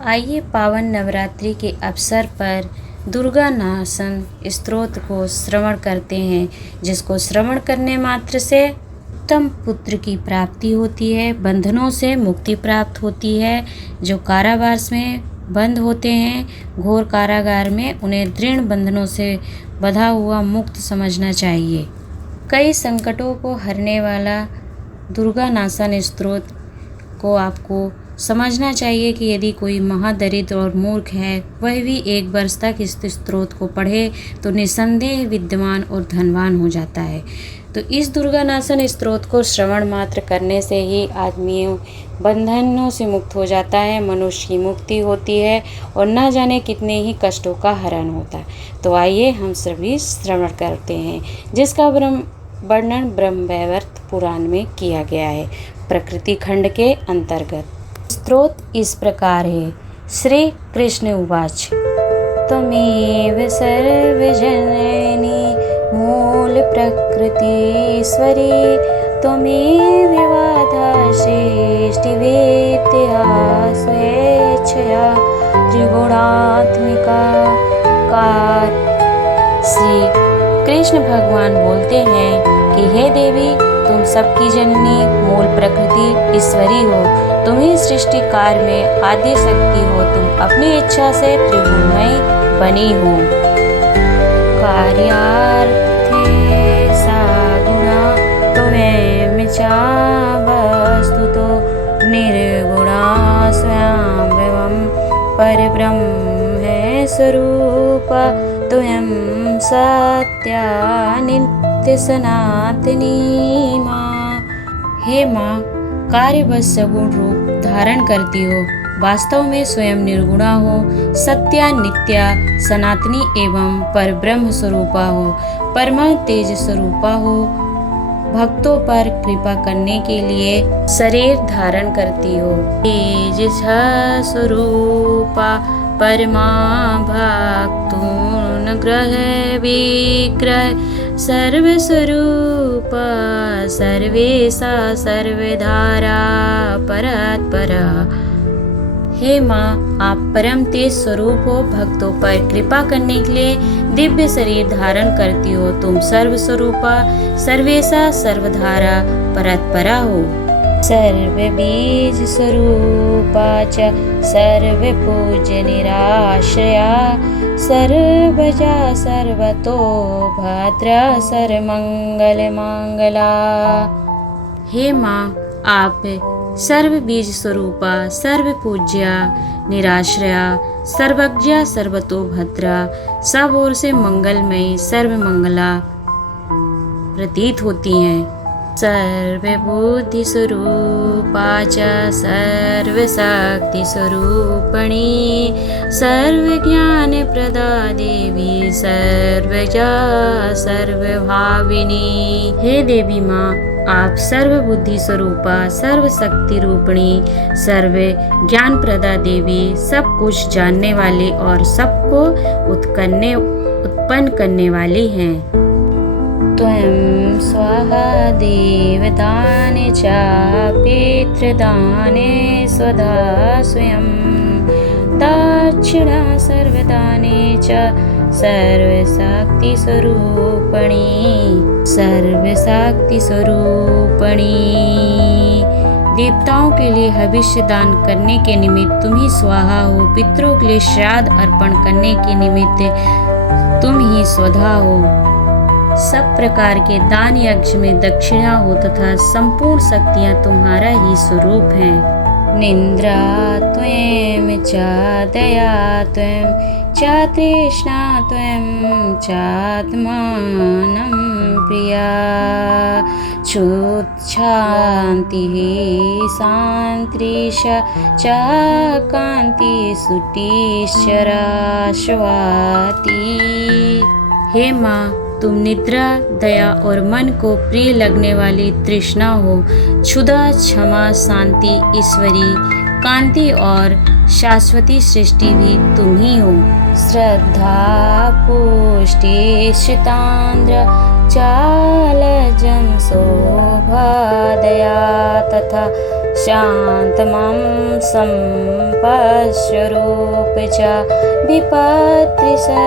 आइए पावन नवरात्रि के अवसर पर दुर्गा नासन स्तोत्र को श्रवण करते हैं, जिसको श्रवण करने मात्र से उत्तम पुत्र की प्राप्ति होती है, बंधनों से मुक्ति प्राप्त होती है। जो कारावास में बंद होते हैं, घोर कारागार में, उन्हें दृढ़ बंधनों से बंधा हुआ मुक्त समझना चाहिए। कई संकटों को हरने वाला दुर्गा नासन स्तोत्र को आपको समझना चाहिए कि यदि कोई महादरिद्र और मूर्ख है, वह भी एक वर्ष तक इस स्तोत्र को पढ़े तो निसंदेह विद्वान और धनवान हो जाता है। तो इस दुर्गा नासन स्तोत्र को श्रवण मात्र करने से ही आदमी बंधनों से मुक्त हो जाता है, मनुष्य की मुक्ति होती है और न जाने कितने ही कष्टों का हरण होता है। तो आइए हम सभी श्रवण करते हैं, जिसका वर्णन ब्रह्म वैवर्त पुराण में किया गया है, प्रकृति खंड के अंतर्गत। स्तोत्र इस प्रकार है। श्री कृष्ण उवाच त्वमेव सर्वजननी मूल प्रकृतीश्वरी त्वमेव वाधाश्रेष्ठि वेत्या स्वेच्छया त्रिगुणात्मिका कार। श्री कृष्ण भगवान बोलते हैं कि हे देवी, तुम सबकी जननी मूल प्रकृति ईश्वरी हो, तुम्ही सृष्टि कार्य में आद्य शक्ति हो, तुम अपनी इच्छा से त्रिगुणमयी बनी हो। कार्यार्थे सागुणा त्वमेव च वस्तुतो निर्गुणा स्वयं परब्रह्म स्वरूपा त्वं सत्या नित्य सनातनी माँ। हे माँ, कार्य बस सगुण रूप धारण करती हो, वास्तव में स्वयं निर्गुणा हो, सत्या नित्या सनातनी एवं परब्रह्म स्वरूपा हो, परमा तेज स्वरूपा हो, भक्तों पर कृपा करने के लिए शरीर धारण करती हो। तेज स्वरूपा परमा भक्तून ग्रह विग्रह सर्वस्वरूपा सर्वेशा सर्वधारा परात्परा। हे माँ, आप परम तेज स्वरूप हो, भक्तों पर कृपा करने के लिए दिव्य शरीर धारण करती हो, तुम सर्वस्वरूपा सर्वेशा सर्वधारा परात्परा हो। सर्वबीज स्वरूपा च सर्वपूज्य निराश्रया सर्वजा सर्वतो भद्रा सर्वमंगल मंगला। हे माँ, आप सर्व बीज स्वरूपा सर्व पूज्या निराश्रया सर्वज्ञा सर्वतो भद्रा, सब ओर से मंगलमयी सर्व मंगला प्रतीत होती हैं। सर्वबुद्धि स्वरूपा च सर्वशक्ति स्वरूपिणी सर्वज्ञान प्रदा देवी सर्वजा सर्वभाविनी। हे देवी माँ, आप सर्व बुद्धि स्वरूपा सर्व शक्ति रूपिणी सर्व ज्ञान प्रदा देवी, सब कुछ जानने वाले और सबको उत्पन्न करने वाली हैं। त्वं स्वाहा देवदाने च पितृदाने स्वधा स्वयं दक्षिणा सर्वदाने च सर्वशक्ति स्वरूपिणी सर्वशक्ति स्वरूपिणी। देवताओं के लिए भविष्य दान करने के निमित्त तुम ही स्वाहा हो, पितरों के लिए श्राद्ध अर्पण करने के निमित्त तुम ही स्वधा हो, सब प्रकार के दान यज्ञ में दक्षिणा हो तथा संपूर्ण शक्तियाँ तुम्हारा ही स्वरूप हैं। निंद्रा त्वं च दया त्वं च तृष्णा त्वं चात्मानं प्रिया क्षुत् शान्तिः शान्तिश्च च कान्ति सुटिश्चरा स्वाति। हे माँ, तुम निद्रा दया और मन को प्रिय लगने वाली तृष्णा हो, क्षुधा क्षमा शांति ईश्वरी कांति और शाश्वती सृष्टि भी तुम ही हो। श्रद्धा पुष्टि श्रितांद्र चाल जन शोभा दया तथा शान्तमं सम्पश्यरूप च विपत्तिसप्तम्यः।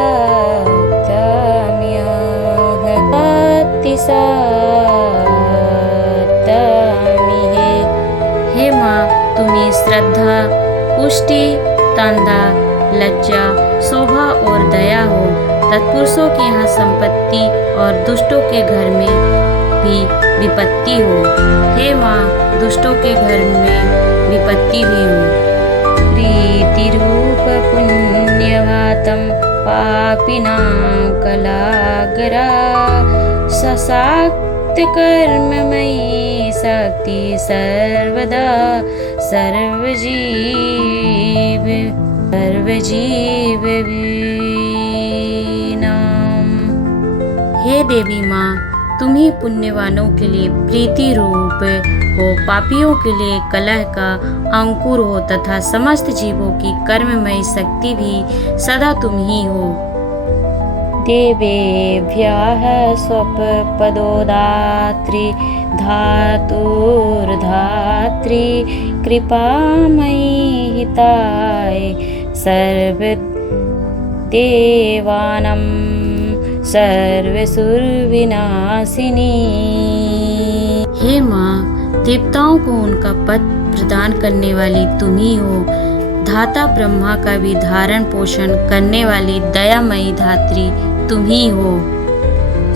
हे माँ, तुम्हें श्रद्धा, पुष्टि, तंदा, लज्जा, शोभा और दया हो। तत्पुरुषों के यहाँ संपत्ति और दुष्टों के घर में भी विपत्ति हो। हे माँ, दुष्टों के घर में विपत्ति भी हो। प्रीति रूप पुण्यवातम पापिनां कलागरा सशाक्त कर्ममयी शक्ति सर्वदा सर्वजीव नाम। हे देवी माँ, तुम ही पुण्यवानों के लिए प्रीति रूप हो, पापियों के लिए कलह का अंकुर हो तथा समस्त जीवों की कर्ममयी शक्ति भी सदा तुम ही हो। देवेभ्यः स्वपदोदात्री धातुर्धात्री कृपामयी हिताय सर्वदेवानां सर्वसुरविनाशिनी। हे माँ, देवताओं को उनका पद प्रदान करने वाली तुम ही हो। धाता ब्रह्मा का भी धारण पोषण करने वाली दयामयी धात्री तुम ही हो।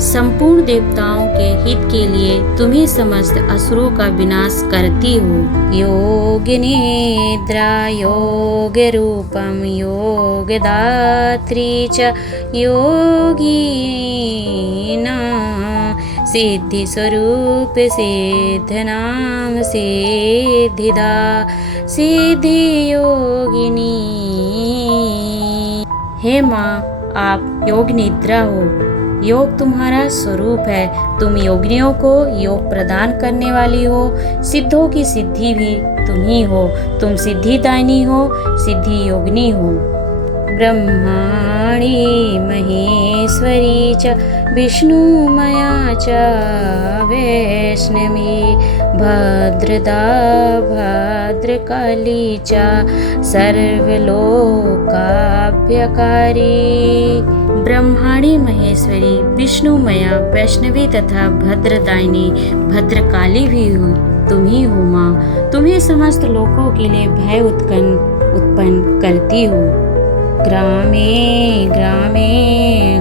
संपूर्ण देवताओं के हित के लिए तुम ही समस्त असुरों का विनाश करती हो। योगिनिद्रा योग रूपम योगदात्री च योगिना सिद्धि स्वरूप सिद्धनाम सिद्धिदा सिद्धि योगिनी। हे माँ, आप योग निद्रा हो। योग तुम्हारा स्वरूप है। तुम योगिनियों को योग प्रदान करने वाली हो। सिद्धों की सिद्धि भी तुम ही हो। तुम सिद्धिदायिनी हो, सिद्धि योगिनी हो। ब्रह्माणी महेश्वरी च विष्णुमया च वैष्णवी भद्रदा भद्रकाली च सर्वलोकाभ्यकारी। ब्रह्माणी महेश्वरी, विष्णुमया, वैष्णवी तथा भद्रदायिनी भद्रकाली भी हो तुम ही हो माँ। तुम्हें समस्त लोकों के लिए भय उत्पन्न करती हो। ग्रामे ग्रामे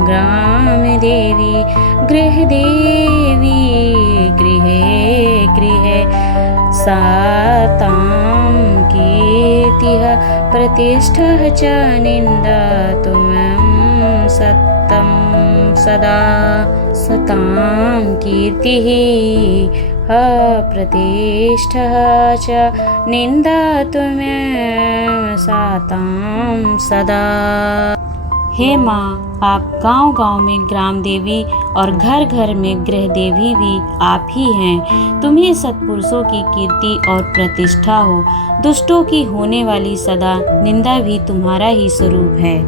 ग्राम देवी गृह देवी गृहे गृहे सातां कीर्तिः प्रतिष्ठा च निंदा तुमं सत्तं सदा सतां कीर्तिः प्रतिष्ठा च निंदा तुमं सतां सदा। हे माँ, आप गांव-गांव में ग्राम देवी और घर घर में गृह देवी भी आप ही हैं। तुम्हें सत्पुरुषों की कीर्ति और प्रतिष्ठा हो। दुष्टों की होने वाली सदा निंदा भी तुम्हारा ही स्वरूप है।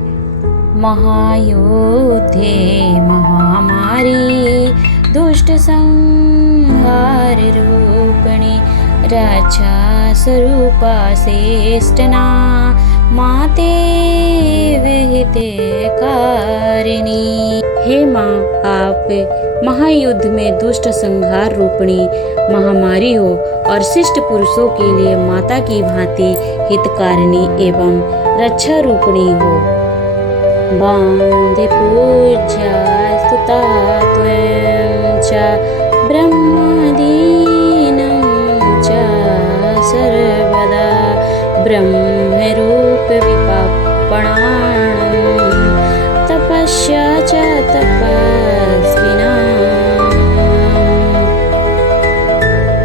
महायुद्धे महामारी दुष्ट संहार रूपिणी रक्षा स्वरूपा श्रेष्ठना माते विहितकारिणी। हे माँ, आप महायुद्ध में दुष्ट संहार रूपिणी महामारी हो और शिष्ट पुरुषों के लिए माता की भांति हितकारिणी एवं रक्षा रूपिणी हो। वंदे पूज्या स्तुता त्वं च ब्रह्मादीनं च सर्वदा ब्रह्मरूप विपप्पणानं तपस्या च तपस्विनां।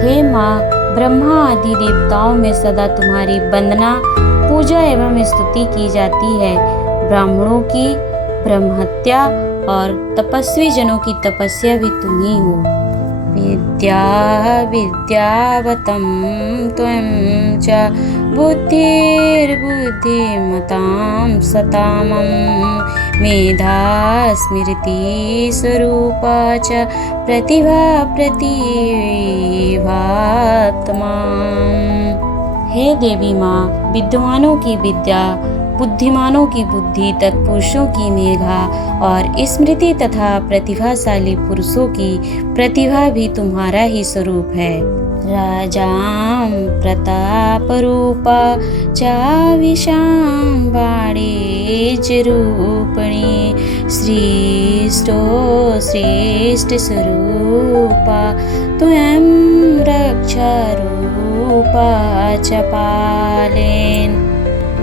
हे माँ, ब्रह्मा आदि देवताओं में सदा तुम्हारी वंदना, पूजा एवं स्तुति की जाती है। ब्राह्मणों की ब्रह्महत्या और तपस्वी जनों की तपस्या भी तुम ही हो। विद्यावतं त्वं च बुद्धिर्बुद्धिमतां सतामं मेधा स्मृति स्वरूपा च प्रतिभा प्रतिभात्मा। हे देवी माँ, विद्वानों की विद्या, बुद्धिमानों की बुद्धि, तत्पुरुषों की मेघा और स्मृति तथा प्रतिभाशाली पुरुषों की प्रतिभा भी तुम्हारा ही स्वरूप है। राजां प्रताप रूपा चाविशां वाणिज्य रूपिणी श्रेष्ठो श्रेष्ठ स्वरूपा त्वं रक्षा रूपा च पालेन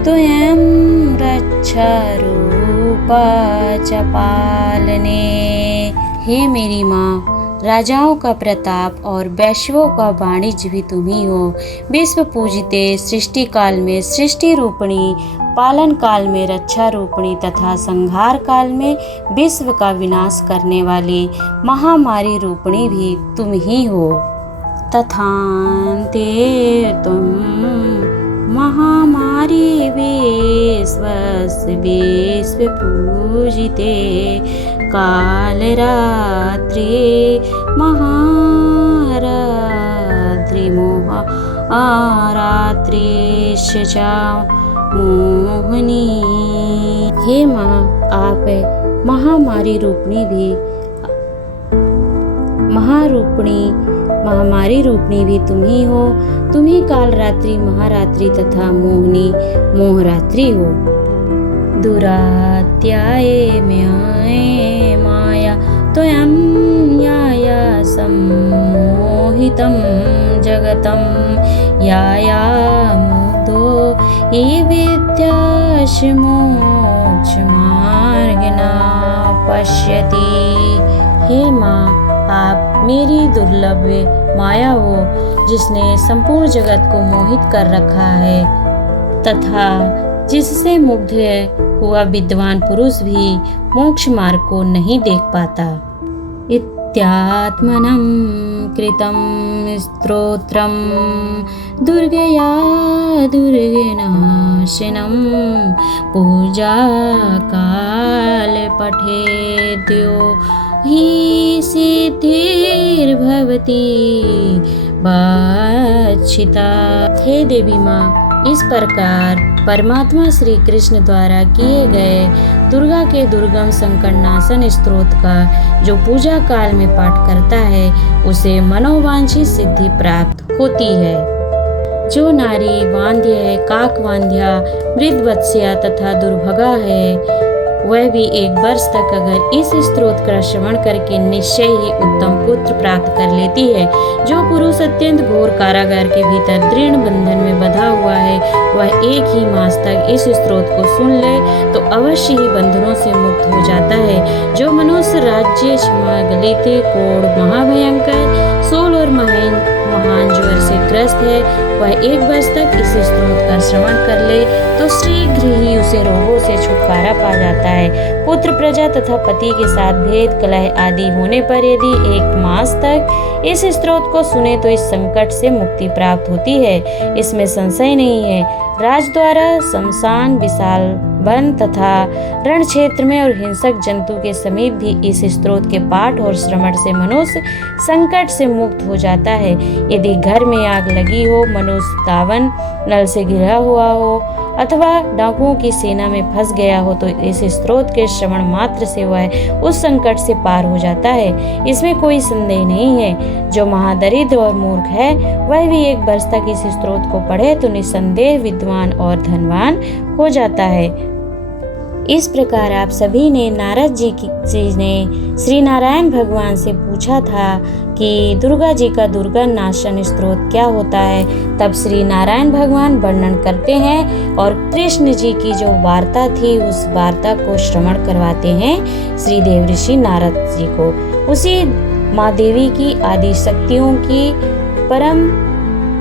त्वं रक्षा रूपा च पालने। हे मेरी माँ, राजाओं का प्रताप और वैश्यों का वाणिज्य भी तुम ही हो। विश्व पूजिते सृष्टि काल में सृष्टि रूपिणी, पालन काल में रक्षा रूपिणी तथा संहार काल में विश्व का विनाश करने वाली महामारी रूपिणी भी तुम ही हो। तथान्ते तुम महामारी विश्वस्य विश्व पूजिते कालरात्रि महारात्रि मोहरात्रिश्च च मोहिनी। हे माँ, आप महामारी रूपिणी भी तुम ही हो। तुम ही काल रात्रि, महारात्रि तथा मोहिनी मोहरात्रि हो। दुरात्याये म्याये माया त्वं याया सम्मोहितं जगतं याया मुग्धो ये विद्यास्य मोक्षमार्गिणा पश्यति। हे माँ, आप मेरी दुर्लभ माया हो, जिसने संपूर्ण जगत को मोहित कर रखा है तथा जिससे मुग्ध हुआ विद्वान पुरुष भी मोक्ष मार्ग को नहीं देख पाता। इत्यात्मनं कृतं स्तोत्रं दुर्गया दुर्गनाशिनं पूजा काल पठेद्यो हि सिद्धिर्भवति वाञ्छिता। हे देवी माँ, इस प्रकार परमात्मा श्री कृष्ण द्वारा किए गए दुर्गा के दुर्गम संकटनाशन स्तोत्र का जो पूजा काल में पाठ करता है, उसे मनोवांछित सिद्धि प्राप्त होती है। जो नारी वांध्य है, काक वांध्या, मृदवत्स्या तथा दुर्भगा है, वह भी 1 वर्ष तक अगर इस स्तोत्र का श्रवण करके निश्चय ही उत्तम पुत्र प्राप्त कर लेती है। जो पुरुष अत्यंत घोर कारागार के भीतर दृढ़ बंधन में बंधा हुआ है, वह 1 ही मास तक इस स्तोत्र को सुन ले तो अवश्य ही बंधनों से मुक्त हो जाता है। जो मनुष्य राज्य, क्षमा, गलित, कोढ़, महाभयंकर, सोल और महान ज्वर से ग्रस्त है, वह 1 वर्ष तक इस स्तोत्र का श्रवण कर ले तो शीघ्र ही उसे रोगों से छुटकारा पा जाता है। पुत्र, प्रजा तथा पति के साथ भेद, कलह आदि होने पर यदि 1 मास तक इस स्तोत्र को सुने तो इस संकट से मुक्ति प्राप्त होती है, इसमें संशय नहीं है। राज द्वारा शमशान, विशाल वन तथा रण क्षेत्र में और हिंसक जंतु के समीप भी इस स्तोत्र के पाठ और श्रवण से मनुष्य संकट से मुक्त हो जाता है। यदि घर में आग लगी हो, मनुष्य दावन नल से घिरा हुआ हो अथवा डाकुओं की सेना में फंस गया हो, तो इस स्तोत्र के श्रवण मात्र से वह उस संकट से पार हो जाता है, इसमें कोई संदेह नहीं है। जो महादरिद्र और मूर्ख है, वह भी 1 वर्ष तक इस स्तोत्र को पढ़े तो निसंदेह विद्वान और धनवान हो जाता है। इस प्रकार आप सभी ने नारद जी ने श्री नारायण भगवान से पूछा था कि दुर्गा जी का दुर्गा नाशन स्तोत्र क्या होता है। तब श्री नारायण भगवान वर्णन करते हैं और कृष्ण जी की जो वार्ता थी उस वार्ता को श्रवण करवाते हैं श्री देवऋषि नारद जी को। उसी माँ देवी की आदि शक्तियों की परम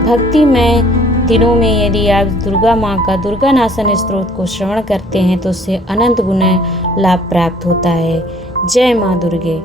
भक्ति में दिनों में यदि आप दुर्गा माँ का दुर्गा नाशन स्तोत्र को श्रवण करते हैं तो उससे अनंत गुना लाभ प्राप्त होता है। जय माँ दुर्गे।